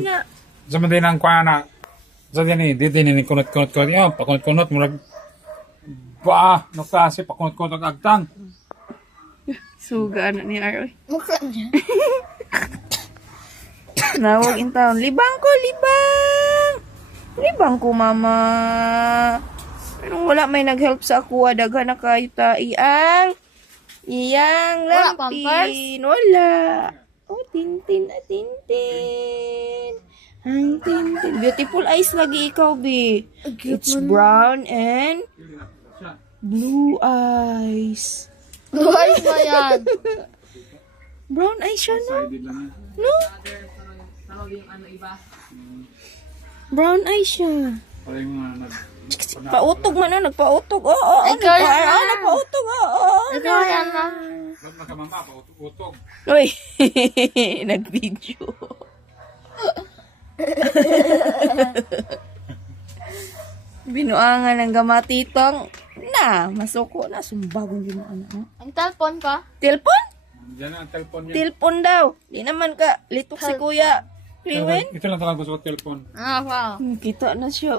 Na. Zaman din ang kwa na. Sa yan eh, dito ni kunot-kunot ko. Yan, pakunot-kunot. Murag, ba, no kasi pakunot-kunot ang agtang. Suga na ni Aroy. Mukha niya. Nawag in town. Libang ko, libang! Libang ko, mama. Pero wala may nag-help sa ako. Daghan na kayo ta. Iyang Wala lampin. Wala. Oh, tintin na tintin. Ang tintin. Beautiful eyes lagi ikaw, B. It's brown and blue eyes. Luhay ba yan? Brown eyes siya, no? No? Brown eyes siya. Parang mga Pautog man na, nagpautog. Oo, Ikaw yan na. nagpautog. Oo. Ikaw yan na. Ba't nakamama, pautog. Uy, nag-video. Binuangan ng gamatitong na, masuko na, sumbagong binuangan. No? Ang telepon ka? Telepon? Diyan na ang telepon niya. Telepon daw. Di naman ka, litok si Kuya Kriwen. Ito lang talaga gusto ko telepon. Ah, wow. Kita na siya.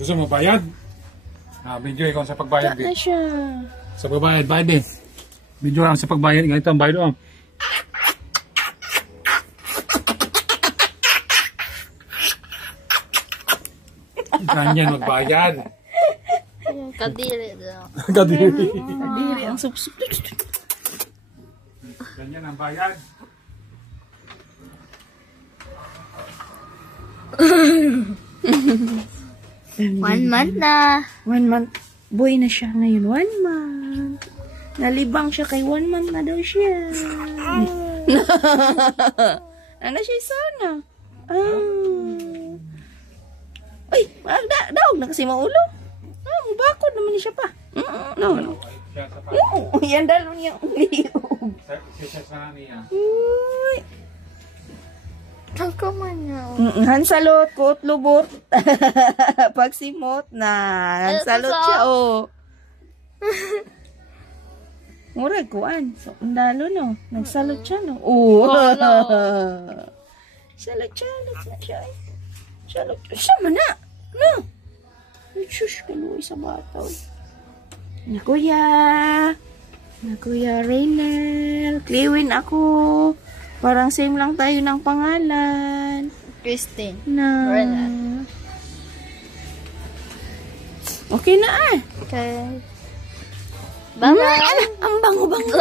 Gusto mo bayad? Video ikaw sa pagbayad. Kita na siya. Sa pagbayad, bayad din. Video lang sa pagbayad. Ganito ang bayad mo. Ganyan magbayad. Kadiri daw. Kadiri. Kadiri ang sup-sup. Ganyan ang bayad. One month na. 1 month. Boy na siya ngayon. 1 month. Nalibang siya kay 1 month na daw siya. Ano siya sana? Ay, daog na kasi maulo. Bakod naman siya pa. No. Yan dalo niya ang liog. Siya sa niya. Uy. Ang kaman niya. Hansalot, kuot lubot. Pagsimot na. Hansalot siya, Murag kuan. So, dalo, no? Nagsalot siya, no? Salot siya. Salot siya, mana? No? Shush, kaluoy sa bata. Na Kuya Raynel. Kriwin ako. Parang same lang tayo ng pangalan. Christine. Na. Renal. Okay na Okay. Bye-bye. Ang bango-bango.